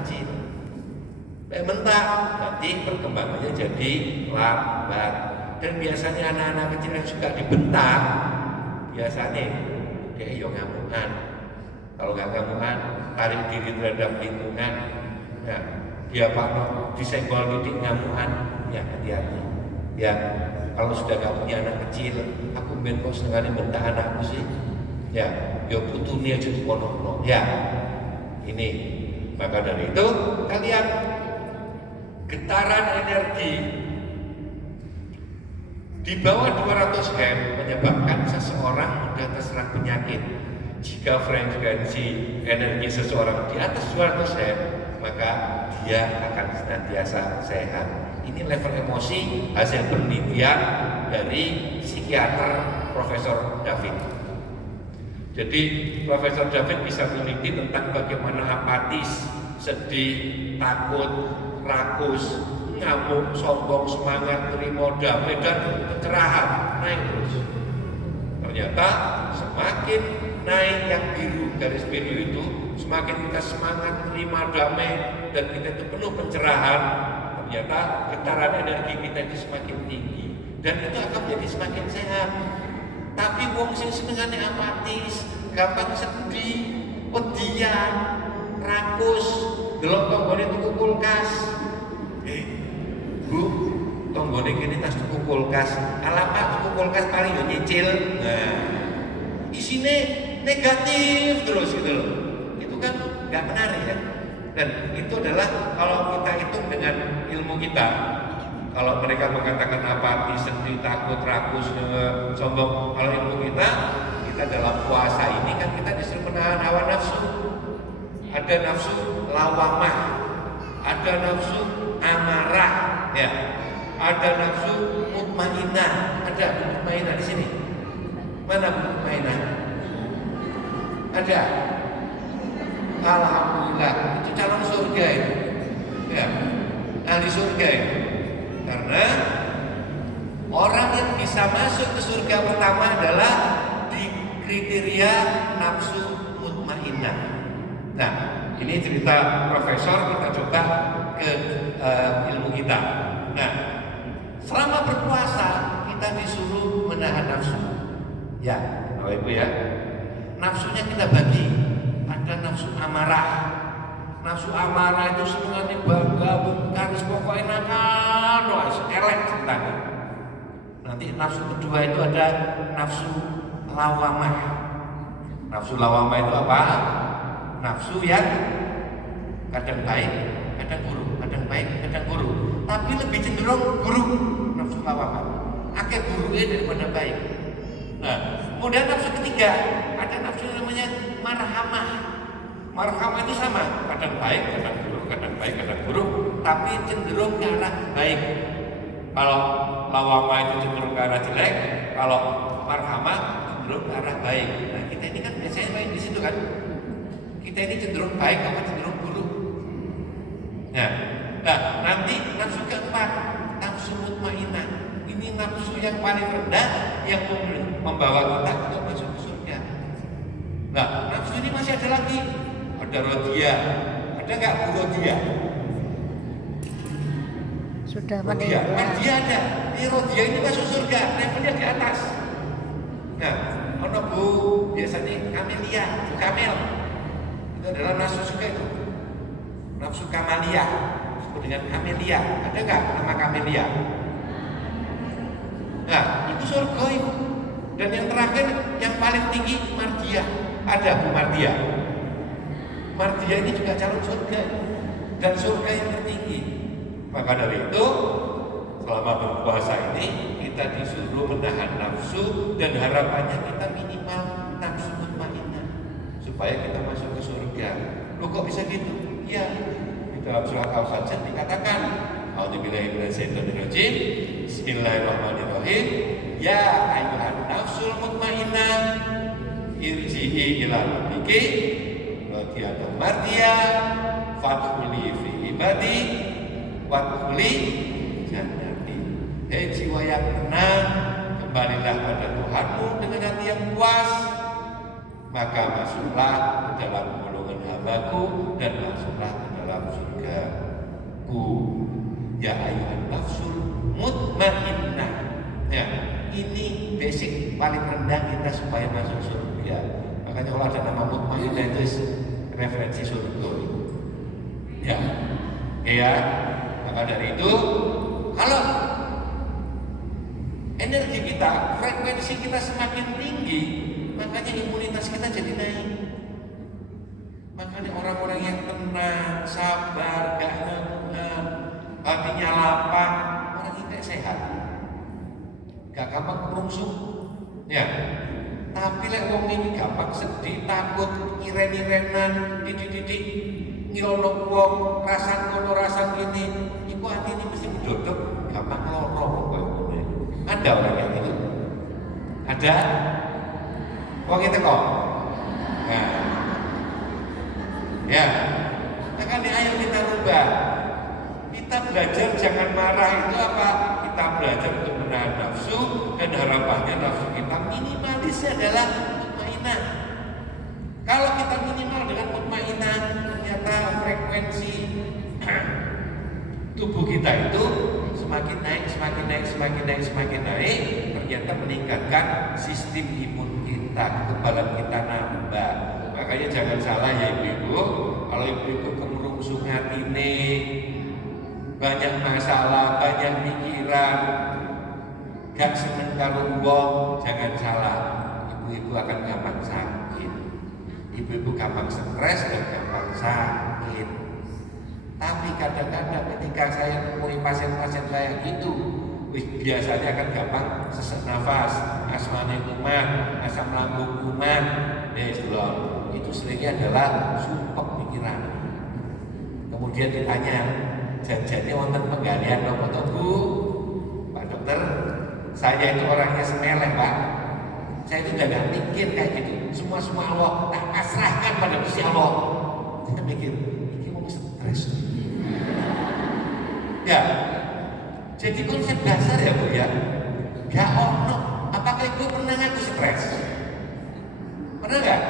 kecil. Bentak, nanti perkembangannya jadi lambat. Dan biasanya anak-anak kecil yang suka dibentak, biasanya dia ngamukan. Kalau nggak ngamukan, tarik diri terhadap lingkungan. Ya, dia disenggol didik ngamukan, ya hati-hati. Ya, kalau sudah nggak punya anak kecil, aku kok sengaja bentak anakku sih. Ya putuni aja dipono-pono. Ya, ini. Maka dari itu kalian getaran energi di bawah 200 Hz menyebabkan seseorang mudah terserang penyakit. Jika frekuensi energi seseorang di atas 200 Hz, maka dia akan senantiasa sehat. Ini level emosi hasil penelitian dari psikiater Profesor David. Jadi Profesor David bisa meneliti tentang bagaimana apatis, sedih, takut, rakus, ngamuk, sombong, semangat, terima, damai, dan kecerahan naik terus. Ternyata semakin naik yang biru, garis biru itu, semakin kita semangat, terima, damai, dan kita itu penuh pencerahan, ternyata getaran energi kita itu semakin tinggi, dan itu akan menjadi semakin sehat. Tapi wong sing senengane apatis, gampang sedih, wedian, rakus, delok tanggane tuku kulkas. Bu, tanggane kene tas tuku kulkas. Ala Pak tuku kulkas paling yo nyicil. Nah, isine negatif terus gitu loh. Itu kan enggak menarik ya. Dan itu adalah kalau kita hitung dengan ilmu kita. Kalau mereka mengatakan apatis, sedih, takut, rakus, sombong, kalau ilmu kita dalam puasa ini kan kita disuruh menahan hawa nafsu. Ada nafsu lawamah, ada nafsu amarah, ya, ada nafsu mutmainah, ada mutmainah di sini. Mana mutmainah? Ada. Alhamdulillah, itu calon surga itu, ya, ahli surga itu. Karena orang yang bisa masuk ke surga pertama adalah di kriteria nafsu mutmainnah. Nah, ini cerita profesor, kita coba ke ilmu kita. Nah, selama berpuasa kita disuruh menahan nafsu. Ya, Bapak Ibu ya. Nafsunya kita bagi. Ada nafsu amarah. Nafsu amarah itu semuanya bangga, garis pokoknya nakal, elek ceritanya. Nanti nafsu kedua itu ada nafsu lawamah. Nafsu lawamah itu apa? Nafsu yang kadang baik, kadang buruk, kadang baik, kadang buruk. Tapi lebih cenderung buruk. Nafsu lawamah. Akeh buruknya daripada baik. Nah, kemudian nafsu ketiga ada nafsu yang namanya marhamah. Marhamah itu sama, kadang baik, kadang buruk, kadang baik, kadang buruk, tapi cenderung ke arah baik. Kalau lawamah itu cenderung ke arah jelek, kalau marhamah cenderung ke arah baik. Nah, kita ini kan biasanya main di situ kan. Kita ini cenderung baik apa cenderung buruk. Nah, nanti nafsu keempat, nafsu mutmainnah. Ini nafsu yang paling rendah yang membawa kita untuk masuk ke surga. Nah, nafsu ini masih ada lagi. Ada rodia, ada nggak bu rodia? Sudah meninggal. Rodia ada. Ini rodia ini masuk surga, levelnya di atas. Nah, ono bu biasanya kamelia, bu kamel. Itu adalah nafsu suka itu. Nafsu kamalia, disebut dengan kamelia. Ada nggak nama kamelia? Nah, itu surga itu. Dan yang terakhir, yang paling tinggi mardia. Ada bu mardia. Mardia ini juga calon surga dan surga yang tertinggi. Maka dari itu selama berpuasa ini kita disuruh menahan nafsu dan harapannya kita minimal nafsu mutmainnah supaya kita masuk ke surga. Loh kok bisa gitu? Ya, di dalam surat Al-Fajr dikatakan A'udzubillahi minasyaitonirrajim. Bismillahirrahmanirrahim. Ya ayyuhan nafsul mutmainnah irji'i ila rabbiki radiyatan mardiyah fadkhuli fi ibadi wadkhuli jannati. Hei jiwa yang tenang, kembalilah pada Tuhanmu dengan hati yang puas, maka masuklah ke dalam golongan hambaku dan masuklah ke dalam Ya ayyuhan nafsul mutmainnah. Ya, ini basic paling rendah kita supaya masuk surga. Makanya kalau ada nama mutmainnah itu referensi surga. Ya, ya. Maka dari itu, kalau energi kita, frekuensi kita semakin tinggi, makanya imunitas kita jadi naik. Makanya orang-orang yang tenang, sabar, gak ngeluh, hatinya lapang, orang ini sehat, gak gampang merungsung. Ya, tapi lek wong ini gampang sedih, takut, iren-irenan, didik-didik, ngilono wong, rasan ngono rasan ini, iku hati ini mesti dodok, gampang loro pokoknya. Ada orang yang gitu? Ada? Wong itu kok? Nah, ya, makanya ayo kita rubah. Kita belajar jangan marah itu apa? Kita belajar untuk menahan nafsu dan harapannya nafsu kita minimalisnya adalah mutmainah. Kalau kita minimal dengan mutmainah, ternyata frekuensi tubuh kita itu semakin naik, ternyata meningkatkan sistem imun kita, kekebalan kita nambah. Makanya jangan salah ya ibu-ibu, kalau ibu-ibu kemerungsung hatine, banyak masalah, banyak pikiran, gak seneng karo wong, jangan salah, ibu-ibu akan gampang sakit. Ibu-ibu gampang stres dan gampang sakit. Tapi kadang-kadang ketika saya menemui pasien-pasien kayak gitu, biasanya akan gampang sesak nafas, asmane kumat, asam lambung kumat, itu seringnya adalah sumpek pikiran. Kemudian ditanya, janjinya wonten penggalian nopo to Bu? Pak dokter, saya itu orangnya semeleh Pak. Saya itu udah gak mikir kayak gitu. Semua Allah tak pasrahkan pada Gusti Allah. Saya mikir, ini mau stres. Ya, jadi konsep dasar ya Bu ya. Gak ono. Apakah Ibu pernah ngaku stres? Pernah gak?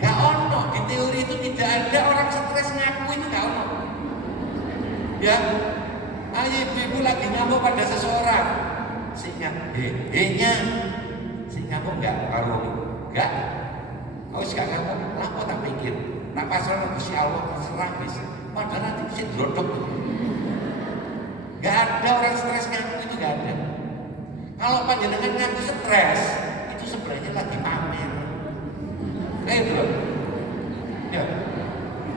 Gak ono. Di teori itu tidak ada orang stres ngaku, itu gak ono. Ya, ayo ibu lagi ngamuk pada seseorang, sehingga nya, sehingga ngamuk nggak kalau nggak, kau gak ngamuk, lama tak mikir, tak pasrah Gusti Allah terserah bis, padahal nanti bisa drodok. Gak ada orang stres ngaku, itu gak ada. Kalau panjenengan ngaku stres, itu sebenarnya lagi pamer. Kayak itu loh. Ya.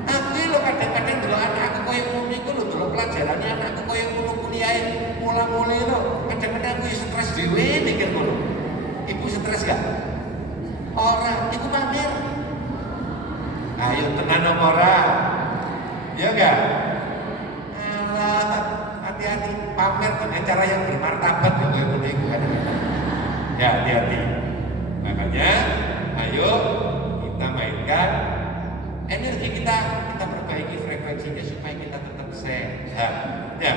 Tapi lo kadang-kadang dulu anakku koyo ngono iku lho, dulu pelajarannya anakku koyo ngono kuliah mula-mula lo. Kadang-kadang aku stres dhewe mikir ngono. Ibu stres gak? Ora, iku pamer. Ayo tenan apa ora? Ya gak? Alah, hati-hati pamer dengan cara yang bermartabat ya koyo ngono iku kan. Ya, hati-hati. Makanya ayo kita mainkan energi kita perbaiki frekuensinya supaya kita tetap sehat. Ya,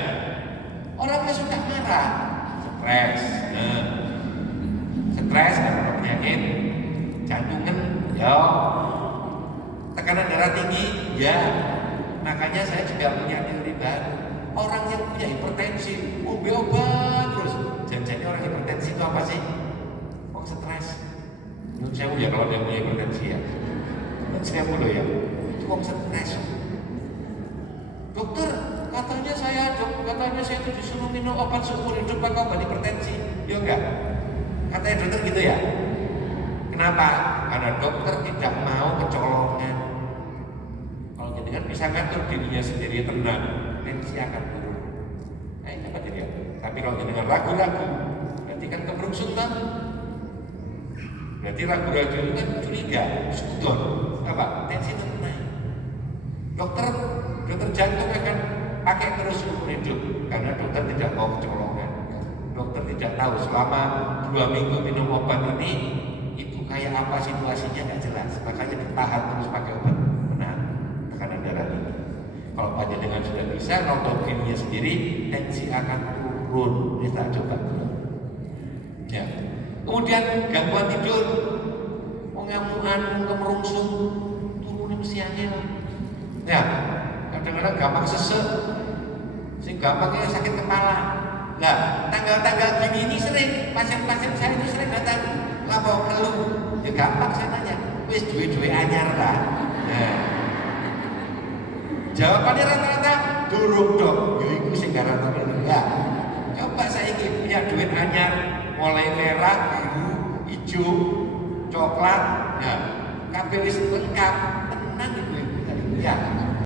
orang yang suka marah, stres, stres karena penyakit jantungan, ya, tekanan darah tinggi, ya. Makanya saya juga punya teori baru. Orang yang punya hipertensi, obat terus. Jangan-jangan orang hipertensi itu apa sih? Oh, stres. Menurut saya ya kalau dia punya hipertensi ya. Saya mulu ya, itu wong stres. Dokter, katanya saya itu disuruh minum obat seumur hidup pakai obat hipertensi. Ya enggak? Katanya dokter gitu ya. Kenapa? Karena dokter tidak mau kecolongan. Kalau jenengan bisa ngatur dirinya sendiri tenang, tensi akan turun. Nah, ini apa dia? Tapi kalau jenengan ragu-ragu, berarti kan kemerungsung kan? Berarti ragu-ragu itu kan curiga, sudon. Apa? Tensi itu naik. Dokter jantung akan pakai terus seumur hidup karena dokter tidak mau kecolongan. Dokter tidak tahu selama 2 minggu minum obat ini itu kayak apa situasinya nggak jelas. Makanya ditahan terus pakai obat menahan tekanan darah ini. Kalau panjenengan sudah bisa nonton dirinya sendiri, tensi akan turun. Kita coba. Ya. Kemudian gangguan tidur, pengamuan, kemerungsung, turun mesti angin. Ya, kadang-kadang gampang sesek. Sing gampangnya sakit kepala. Lah, tanggal-tanggal gini ini sering pasien-pasien saya itu sering datang lapor keluh. Ya gampang saya tanya, wis duwe-duwe anyar ta? Nah, jawabannya rata-rata durung dok. Ya iku sing garap enggak. Coba saiki punya duit anyar mulai merah, biru, hijau, coklat, ya kabeh wis lengkap, tenang iku ya.